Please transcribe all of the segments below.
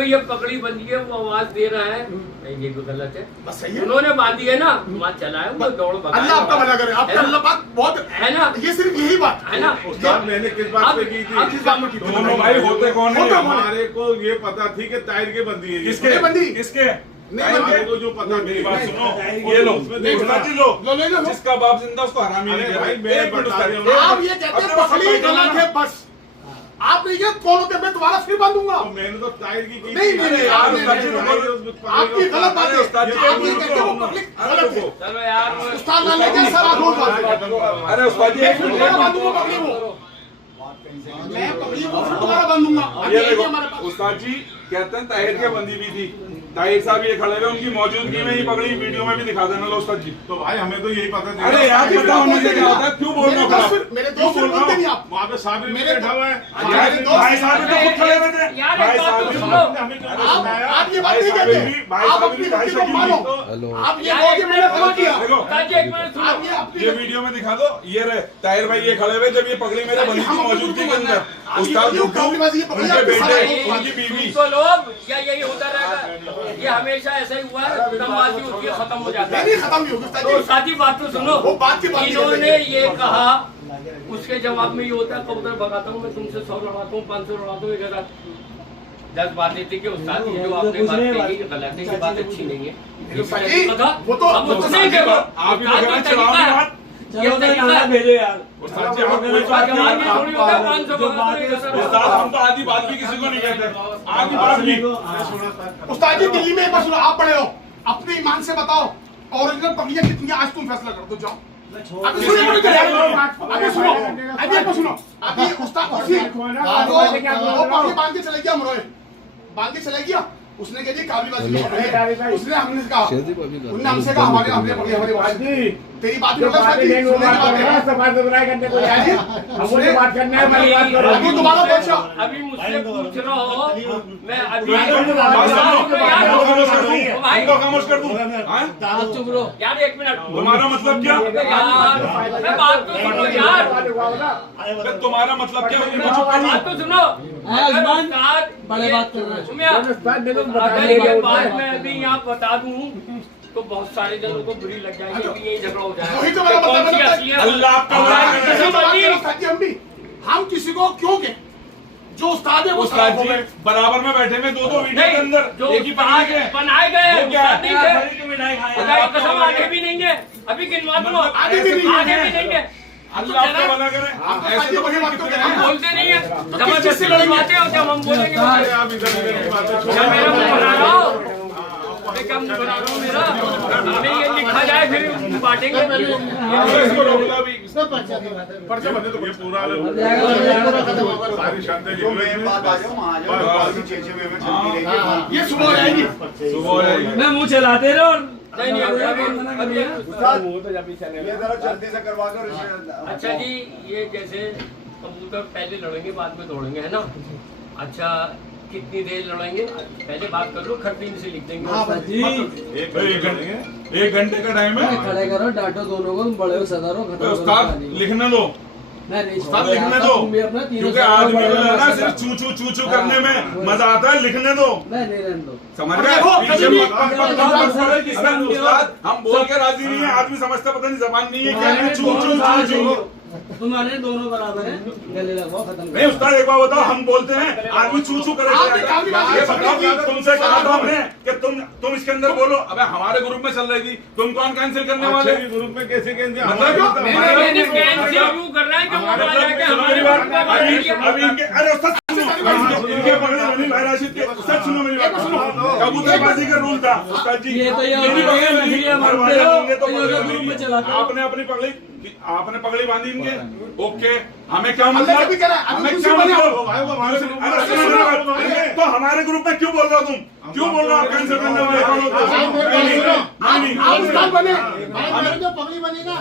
तो ये पगड़ी बंदी है, वो आवाज दे रहा है, नहीं ये भी गलत है। बस सही है, उन्होंने बांधी है ना, वहाँ चला है, वो दौड़ भगाया। अल्लाह आपका भला करे, आपका अल्लाह पाक बहुत है ना, ये सिर्फ यही बात है ना। उस्ताद मैंने किस बात पे की थी? किस बात में की थी? दोनों भाई होते कौन है? होते कौन है? हमारे को ये पता थी कि ताहिर की बंदी है। किसके बंदी? किसके? नहीं हमारे को जो पता थी। बात सुनो, नहीं, ये लो उसमें नहीं, देखो ना। उस्ताद जी लो, लो। जिसका बाप जिंदा उसको हरामी अरे नहीं भाई, कहते। मैं एक मिनट बता उस्ताद रहा जी। हूँ। आप ये कहते हैं पकड़ी गलत है, बस आप नहीं कहते कौन होते, मैं दोबारा फिर बांधूंगा। तो मैंने तो ताहिर की थी। नहीं, अरे यार, यार, उस्ताद जी, आपकी गलत बात है, उस्ताद जी, आप ये कहते हो पब्लिक गलत है। चलो यार, उस्ताद ना लेके सर आप लोग बात अरे उस्ताद जी, मैं फिर दोबारा बांधूंगा पगड़ी को, मैं पगड़ी को फिर दोबारा बांधूंगा। अभी ये ये देखो हमारे पास उस्ताद जी कहते हैं ताहिर की बंदी भी थी। ताहिर साहब ये खड़े हुए, उनकी मौजूदगी में ही पगड़ी वीडियो में भी दिखा देना। लो उस्ताद जी। तो भाई हमें तो यही पता था। अरे यार पता होने से क्या होता है? क्यों बोल रहे हो आप? मेरे दोस्त फिर बोलते नहीं आप। वहाँ पे साबिर मेरे बैठा हुआ है। भाई साहब भी तो खुद खड़े हुए थे। यार, भाई एक बात साहब तो भी सुनो। हमें क्यों नहीं आप बताया? आप ये बात नहीं कहते, आप अपनी गलती को मानो। आप ये कहो कि मैंने गलत किया, देखो उस्ताद जी, एक मिनट सुनो। आप ये अपनी ये वीडियो में दिखा दो। ये रहे ताहिर भाई, ये खड़े हुए जब ये पगड़ी मेरे बंदी की मौजूदगी के अंदर। उस्ताद ये काबलीबाजी, ये पगड़ी उनके आपके साथ बेटे, है। उनकी बीवी। तो लोग क्या यही होता रहेगा? ये हमेशा ऐसा ही हुआ है, दमबाजी होती है, खत्म हो जाता है। नहीं खत्म नहीं होगी उस्ताद तो जी। साथी बात तो सुनो, वो बात की बात नहीं इन्होंने करेंगे। ये कहा, उसके जवाब में ये होता है, कबूतर भगाता हूँ मैं, तुमसे 100 लड़ाता हूँ, 500 लड़ाता हूँ, 10 बातें थी कि उस्ताद ये जो आपने बात कही कि गलत है, ये बात अच्छी नहीं है। ये उस्ताद जी, वो तो अब उसने उस्ताद जी, क्या आप भी तो कह रहे हैं, चलाओ नहीं बात। ये तरीका है। भेजो यार। उस्ताद जी, आप कोई बात जवाब नहीं ये थोड़ी होगा, 500 उस्ताद, हम तो आधी बात भी किसी को नहीं कहते। आधी बात भी। उस्ताद जी दिल्ली में एक बार सुनो, आप पढ़े हो, अपने ईमान से बताओ ओरिजिनल पगड़ियां कितनी हैं, आज तुम फैसला कर दो, जाओ। अभी सुनो, अभी सुनो, अभी एक बार सुनो, अभी उस्ताद उसी वो पगड़ी बांध के चले गया, मुरोए बांध के चले गया, उसने कह दी काबलीबाजी की पगड़ी है। उसने हमने कहा, उन्होंने हमसे कहा हमारे हमने पगड़ी हमारी बात तेरी बात नहीं होगा, सुनने की बात है। सफाई सुथराई करने को उसने बात करना है, हमारी बात करो। अभी दोबारा पूछो, अभी मुझसे पूछ रहा हो, मैं अभी इनको खामोश कर दूं? हाँ? चुप रहो यार, 1 मिनट। तुम्हारा मतलब क्या? यार मैं बात तो सुनो यार, तुम्हारा मतलब क्या? उनको चुप कर बात तो सुनो। बड़े बात कर रहे हैं। अगर ये बात मैं अभी यहाँ बता दूं तो बहुत सारे जनों को बुरी लग जाएगी कि ये झगड़ा हो जाएगा। वही तो मेरा कौन सी मतलब असलियत? अल्लाह आपका भला करे। किसी बात करो, उस्ताद जी, हम किसी को क्यों के जो उस्ताद है वो उस्ताद खराब हो जी गए। बराबर में बैठे में दो वीडियो के अंदर जो एक ही पकड़ के बनाए गए वो क्या उस्ताद नहीं थे। खुदा की कसम आगे भी नहीं है, अभी गिनवा दो, आगे भी नहीं है। आगे भी नहीं है। अल्लाह आपका भला करे। आप ऐसे उस्ताद जी तो वही बात तो कह रहे हम हैं। बोलते नहीं है, किस जबरदस्ती चीज़ से लड़ेंगे? लड़वाते हो जब हम बोलेंगे तो अरे आप इधर उधर की बातें छोड़ो। क्या मेरा मुंह बना रहा हो? मैं क्या मुंह बना रहा हूँ मेरा? हमें ये लिखा जाए फिर बांटेंगे। इसको रोक लो अभी। पर्चा बने तो ये पूरा सारी शर्तें लिख लो इसमें। ये सुबह हो जाएगी। सुबह हो जाएगी। मैं मुंह चलाते रहो। नहीं नहीं अभी जल्दी से करवा कर अच्छा जी, ये जैसे कबूतर पहले लड़ेंगे बाद में दौड़ेंगे, है ना? अच्छा कितनी देर लड़ेंगे पहले बात कर लो, खरतीन से लिख देंगे। जी एक घंटे का टाइम है। खड़े करो, डांटो दोनों को, तुम बड़े हो, सदा रहो, खत्म करो उस्ताद कहानी। लिखने दो, मैं नहीं उस्ताद छोड़ूंगा, लिखने दो, तुम भी अपना तीनों क्योंकि साल आदमी बड़े को हो, है ना मैं सिर्फ चू चू करने में मजा आता है। लिखने दो, नहीं रहने दो। समझ और गए? देखो, पीछे कभी भी- मत- मत- मत- मत- मत- मत- किसका उस्ताद हम बोल के राजी नहीं है, आदमी समझता पता नहीं जबान नहीं है क्या है। चू चू चू चू तुम्हारे दोनों बराबर हैं, गले लगवाओ, खत्म नहीं करो। उस्ताद एक बार बताओ, हम बोलते हैं आदमी चू चू करे। आपने काफी बात ये की, बताओ, तुमसे कहा था हमने कि तुम इसके अंदर बोलो। अबे हमारे ग्रुप में चल रही थी, तुम कौन कैंसिल करने वाले? अच्छे ग्रुप में कैसे कैसे मतलब मैंने कैंसिल क्यों कर रहा है कि वो बोला जाए कि सुनो मेरी हमारे बात, ग्रुप का बात नहीं है। अभी इनके अरे उस्ताद सुनो, इनके पकड़े रनील भाई राशिद के उस्ताद सुनो मेरी बात, सुनो कबूतरबाजी का रूल था उस्ताद जी। ये तो ये मेरी हो गया, पगड़ी नजरिया हर मारते वाले हो, होंगे तो तो ये पगड़ी तो ग्रुप में बंधी। चलाते हो। आपने पगड़ी बांधी इनके, ओके, हमें क्या अल्लाह मतलब? कभी कह रहा है, अभी हमें खुशी क्या बने हो। मतलब? अरे सुनो मेरी बात, तो हमारे ग्रुप में क्यों बोल रहे हो तुम? क्यों बोल रहे हो आप कैंसिल करने वाले कौन होते हो? आप उस्ताद बने। जो पगड़ी बनी ना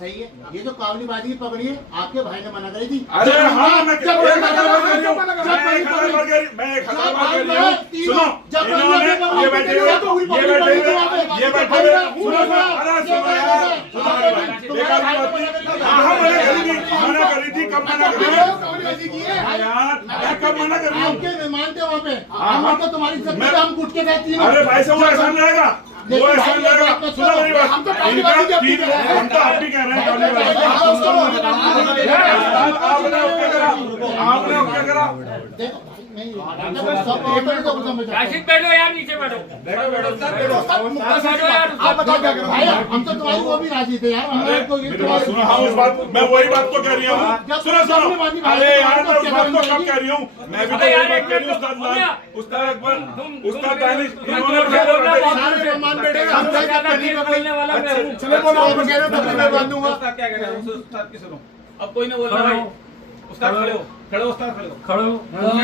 सही है, ये जो काबलीबाजी की पगड़ी है आपके भाई ने मना करी थी। अरे हाँ, मैं जब 1000 बार कह रही हूँ, जब मैं 1000 बार कह रही हूँ, मैं 1000 बार कह रही हूँ। सुनो, जब इन्होंने ये बैठे हुए, सुनो, अरे सुनो यार, सुनो मेरी बात, देखा आपकी बात नहीं। हाँ मना करी थी कब मना करी थी कबड्डीबाजी की है यार मैं कब मना कर रही हूँ आपके मेहमान थे वहाँ पे, हम तो तुम्हारी इज्जत में हम कूट के गए तीनों। अरे भाई साहब वो एहसान रहेगा वो एहसान रहेगा सुनो मेरी बात हम तो कबड्डीबाजी की अपील कर रहे हैं। हम तो आप भी कह रहे हैं कबड्डीबाजी आपने अब क्या करा देखो भाई, नहीं सब ऑटो को समझ राशिद बैठो यार, नीचे बैठो। आप बताओ क्या करो भाई, हम तो तुम्हारी वो भी राजी थे यार, हमने तो ये मेरी बात सुनो हाँ उस बात मैं वही बात तो कह रही हूँ सुनो अरे यार मैं उस बात को कब कह रही हूँ मैं भी तो वही बात कह रही हूँ उस्ताद अकबर उस्ताद दानिश सारे मेहमान बैठे हैं, हम बोलने वाला मैं हूँ। चलो बोलो, आप कह रहे हो तब मैं बांध दूंगा। क्या कह रहे हैं उस्ताद की सुनो। अब कोई नहीं बोल रहा भाई, उस्ताद खड़े हो, खड़े हो उस्ताद खड़े हो। खड़ो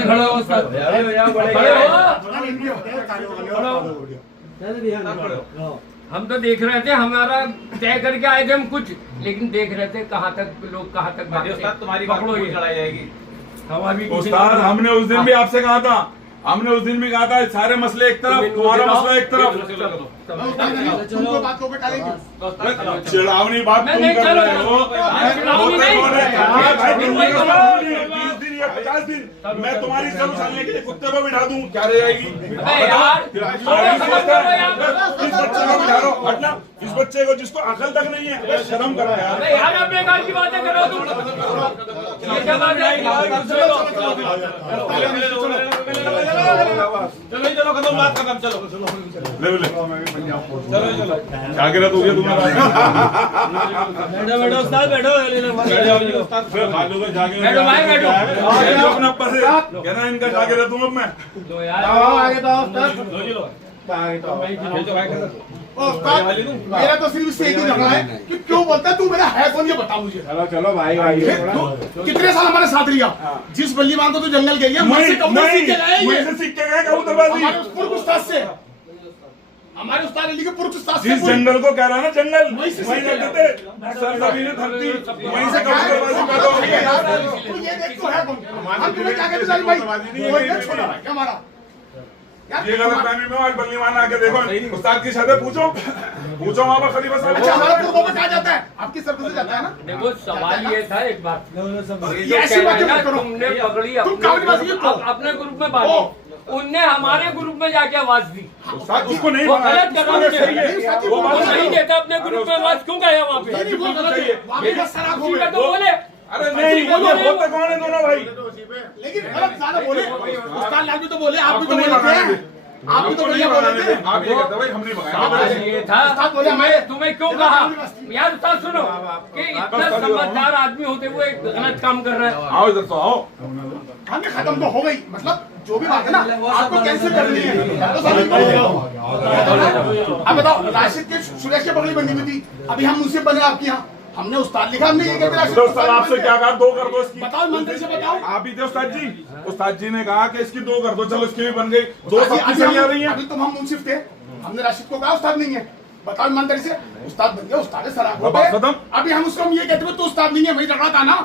खड़ो उस्ताद, खड़े हो। हम तो देख रहे थे, हमारा तय करके आए थे हम कुछ, लेकिन देख रहे थे कहाँ तक लोग कहाँ तक भागते हैं। उस्ताद तुम्हारी बात पकड़ो को ये। लड़ाई जाएगी। हवा भी कुछ उस्ताद नहीं। हमने उस दिन भी आपसे कहा था हमने उस दिन भी कहा था सारे मसले एक तरफ तुम्हारा मसला एक तरफ तुमको बात को टालेंगे चिड़ावनी बात मैं तुम नहीं कर चलो। रहे हो चिड़ावनी होते नहीं। कौन है? हाँ भाई तुम कोई नहीं नहीं। 20 दिन या 50 दिन मैं तुम्हारी सब उछालने के लिए कुत्ते को बिठा दूं क्या रह जाएगी अबे यार, इस बच्चे को बिठा रहा हूं हटना इस बच्चे को जिसको अकल तक नहीं है अबे शर्म करो यार अबे यार आप बेकार की बातें करो तुम। ये क्या बात है? चलो चलो खत्म, बात खत्म, चलो ले ले क्या गिरा तू बैठो बैठो उस्ताद बैठो। खालू का जाके बैठो भाई, बैठो। अपना पसे कहना इनका जाके रह दूं अब मैं लो यार, आगे तो मेरा तो सिर्फ इससे एक ही झगड़ा है कि क्यों बोलता है तू मेरा है कौन, ये बता मुझे। चलो चलो भाई भाई तू कितने साल हमारे साथ लिया, जिस बल्लीबान को तू जंगल गई है मुझसे कबूतर सीख के गए ये। मुझसे सीख के गए कबूतरबाजी हमारे उस पुरुष उस्ताद से, हमारे उस्ताद अली के पुरुष उस्ताद से जिस जंगल को कह रहा है ना जंगल वहीं से वहीं सीखे रहते थे सरजमीन धरती वहीं से कबूतरबाजी पैदा होती है तू ये देख तो है कौन, हम तुम्हें क्या कहते हैं भाई, वो ये छोड़ा भाई हमारा ये गलतफहमी में आज बल्लीवान आके देखो उस्ताद की शर्तें पूछो वहाँ पर खलीफा अच्छा साहब हमारा पुरखों में कहा जाता है, आपकी सरपंच से जाता है ना। देखो सवाल ये था एक बात, ये ये जो ऐसी कह रहा बातें है ना, मत करो। तुमने पकड़ी तुम कबड्डीबाजी क्यों? अपने ग्रुप में बांधी, उनने हमारे ग्रुप में जाके आवाज दी। उस्ताद उसको नहीं वो पता गलत कर रहा है, सही है वो वो बात नहीं सही है देता अपने ग्रुप में आवाज, क्यों गया वहाँ पे? नहीं, वो गलत है, वहाँ पे बस सराख हो ठीक है गए। तो बोले, अरे नहीं वो होते कौन है दोनों भाई लेकिन गलत ज्यादा बोले, उस्ताद लाल भी तो बोले, आप भी आपको तो नहीं बोले भगाने थे, थे। आप भी तो आपको नहीं बढ़िया बोले भगाने थे। थे। आप ये कहते भाई हम नहीं सवाल भगाएंगे ये था, उस्ताद बोले हमारे तुम्हें क्यों कहा यार? उस्ताद सुनो कि इतना समझदार आदमी होते हुए एक गलत काम कर रहा है। आओ इधर तो आओ हमें खत्म तो हो गई, मतलब जो भी बात है ना आपको कैंसिल करनी है तो समझ लो। अब बताओ, राशिद के सुरेश के बगली बंदी में थी, अभी हम मुझसे बने आपके यहाँ, हमने उस्ताद लिखा, हमने ये कहते राशिद तो उस्ताद आपसे क्या कहा दो कर दो इसकी बताओ, मंदिर से बताओ। आप ही थे उस्ताद जी ने कहा कि इसकी दो कर दो चलो इसकी भी बन गई दो सबकी सही आ रही है अभी तुम हम मुंसिफ थे, हमने राशिद को कहा उस्ताद नहीं है, बताओ ईमानदारी से, उस्ताद बन गया, उस्ताद सराब हो बस गए। खत्म। अभी हम उसको ये कहते हुए तो उस्ताद नहीं है, वही झगड़ा था ना,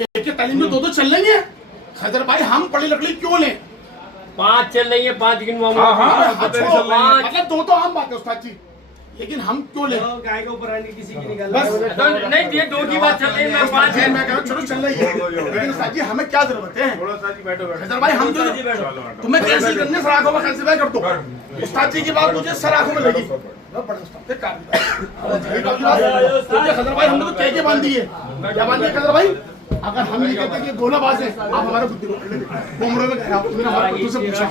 एक के तालीम में दो चल रही है। खजर भाई हम पढ़ी लकड़ी क्यों लें? 5 चल रही है, 5 गिनवा मतलब दो तो आम बात है उस्ताद जी, लेकिन हम क्यों लें? गाय के ऊपर आने किसी की निकाल बस नहीं, ये 2 की बात चल रही है, मैं 5 है। मैं कह रहा हूं, चलो चल रही है, लेकिन उस्ताद जी हमें क्या जरूरत है? थोड़ा सा जी बैठो खजर भाई हम तो तुम्हें कैंसिल करने सराखों में कैंसिल भाई कर दो। उस्ताद जी की बात मुझे सराखों में लगी, बड़ा उस्ताद थे, काट दिया। खजर भाई हमने तो कह के बांध दिए, क्या बांध दिए खजर भाई? अगर हम ये कहते हैं कि गोलाबाज है, आप हमारे बुद्धि को बोमड़े में गए, तुमने हमारे बुद्धू से पूछा,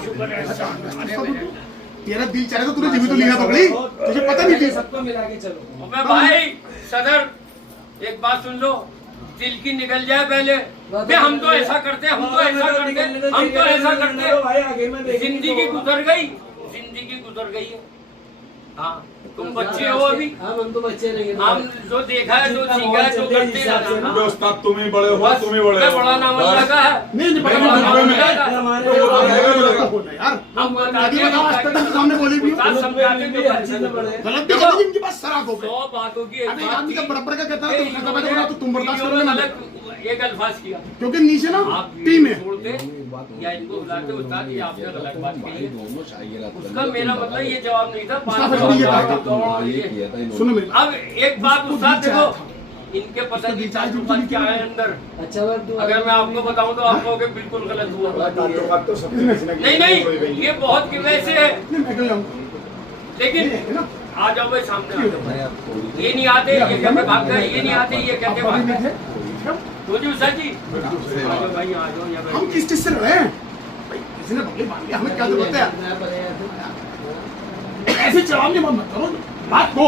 तेरा दिल चाहे तो तूने जीवित तो लिया पकड़ी, तुझे पता नहीं थी। सबको मिला के चलो। अबे भाई सदर एक बात सुन लो, दिल की निकल जाए पहले, बे हम तो ऐसा करते, हम तो ऐसा करते, हम तो ऐसा भाई आगे में करते। जिंदगी गुजर गई, जिंदगी गुजर गई है। हाँ तुम बच्चे हो अभी, हम तो बच्चे नहीं हैं। हम जो देखा है, जो सीखा है, जो करते हैं, अबे उस्ताद तुम ही बड़े हो बस तुम ही बड़े हो बड़ा नाम लगा है। नहीं बड़ा पता नाम नहीं, लगा है। यार हम अभी बताओ, आज तक के सामने बोली भी हो। बात समझाते तो अच्छे से बड़े हैं। गलत भी कर दी, इनके पास सराख हो गए। 100 बातों की अभी आदमी का बराबर का कहता है, तो कहता है तो तुम बर्दाश्त कर लेना, एक अल्फाज किया, क्योंकि नीचे ना आप टीम है। छोड़ते या इनको बुलाते उस्ताद ये आपने गलत बात की है। उसका मेरा मतलब ये जवाब नहीं था। उस्ताद ने ये कहा था। ये सुनो मेरी अब एक बात उस्ताद देखो, इनके पता नहीं ताल्लुकात क्या है अंदर। अच्छा बात तू अगर मैं आपको बताऊं तो आप कहोगे बिल्कुल गलत हुआ। तो सबसे नहीं नहीं, ये बहुत कि वैसे है, मैं क्यों जाऊँ लेकिन है ना आ जाओ भाई सामने आ जाओ। ये नहीं आते, ये कहते भाग गए, ये नहीं आते, ये कहते भाग गए। तो जी उषा जी आ जाओ भाई, आ जाओ यहाँ हम पे। किस चीज से लड़े हैं भाई? किसी ने पगड़ी बांध ली, हमें क्या जरूरत है? ऐसे जवाब नहीं मत करो बात को।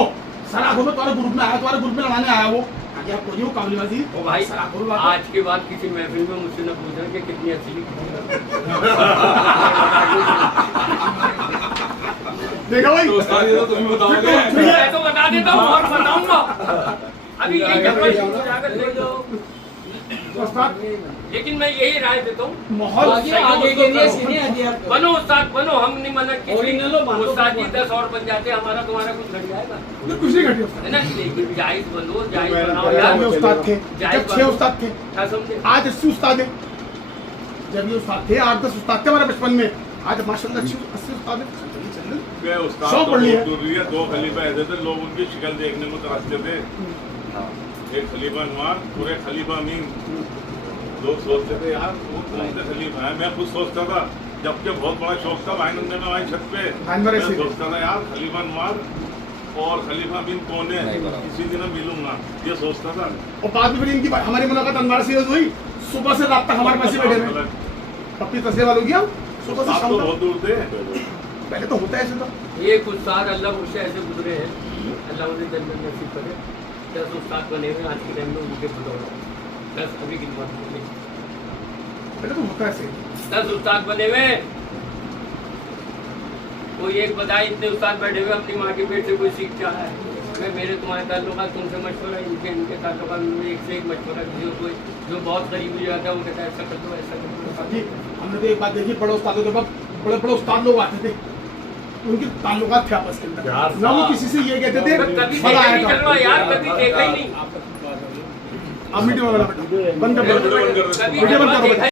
सारा घूमे तुम्हारे ग्रुप में आया, तुम्हारे ग्रुप में लड़ाने आया वो आगे आप कोई काबलीबाजी। ओ भाई सारा करो बात। आज के बाद किसी महफिल में मुझसे न पूछना कि कितनी अच्छी देखा भाई तो उस्ताद ये तो तुम्हें बताओगे। मैं तो बता देता हूँ और बताऊंगा। अभी ये झगड़ा शुरू हो जाकर देख लो। उस्ताद लेकिन मैं यही राय देता हूँ, माहौल आगे के लिए सीधे हथियार करो। बनो उस्ताद बनो, हम नहीं मना किसी। Original हो, बातों उस्ताद जी बातों। 10 और बन जाते, हमारा तुम्हारा कुछ घट जाएगा, कुछ नहीं घटी उस्ताद। है ना? लेकिन जायज बनो, जायज मैं- बनाओ पहले यार। में उस्ताद थे, जायज जब 6 बनो। उस्ताद थे, क्या समझे? आज 80 उस्ताद है। जब ये उस्ताद थे 8-10 उस्ताद थे हमारे बचपन में, आज माशाल्लाह 80 उस्ताद है। के उस्ताद सौ तो पढ़ लिया। बहुत दूर है। 2 खलीफा ऐसे थे, लोग उनकी शक्ल देखने में तरसते थे। एक खलीफा नुमान, पूरे खलीफा अमीन। लोग सोचते थे यार वो कौन से खलीफा है। मैं खुद सोचता था, जबकि बहुत बड़ा शौक था भाईनंद में वहीं छत पे। भाईनंद मैं से। सोचता था यार खलीफा नुमान और खलीफा अमीन कौन है, किसी दिन मैं मिलूंगा, ये सोचता था। और बाद में फिर इनकी हमारी मुलाकात अनवार से हुई। सुबह से रात तक हमारे पास ही बैठे रहे। अपनी तस्वीर वालों की हम सुबह से आप शाम तो तक। बहुत दूर थे। पहले तो होता है ऐसे तो। एक उस्ताद अल्लाह मुझसे ऐसे गुजरे हैं, अल्लाह उन्हें जन्नत नसीब करे। 10 उस्ताद बने हुए आज के टाइम में, उनके बदौलत 10 अभी की बात नहीं, पहले तो होता है ऐसे। 10 उस्ताद बने हुए। कोई एक बताए, इतने उस्ताद बैठे हुए, अपनी माँ के पेट से कोई सीख क्या है? मैं मेरे तुम्हारे ताल्लुकात तुमसे मशवरा, इनके ताल्लुकात में एक से एक मशवरा। कोई जो बहुत करीब हो जाता है वो कहता है ऐसा कर दो, ऐसा कर दो। जी, हमने तो एक बात देखी, बड़े उस्तादों के पास बड़े बड़े उस्ताद लोग आते थे, उनके ताल्लुकात थे आपस के अंदर। ना वो किसी से ये कहते थे कभी फला देखा आया नहीं था। चलवा यार, कभी देखा ही नहीं। अब मीडियो वाला बेटा बंद कर दो। कभी वीडियो बंद करो देखा बेटा।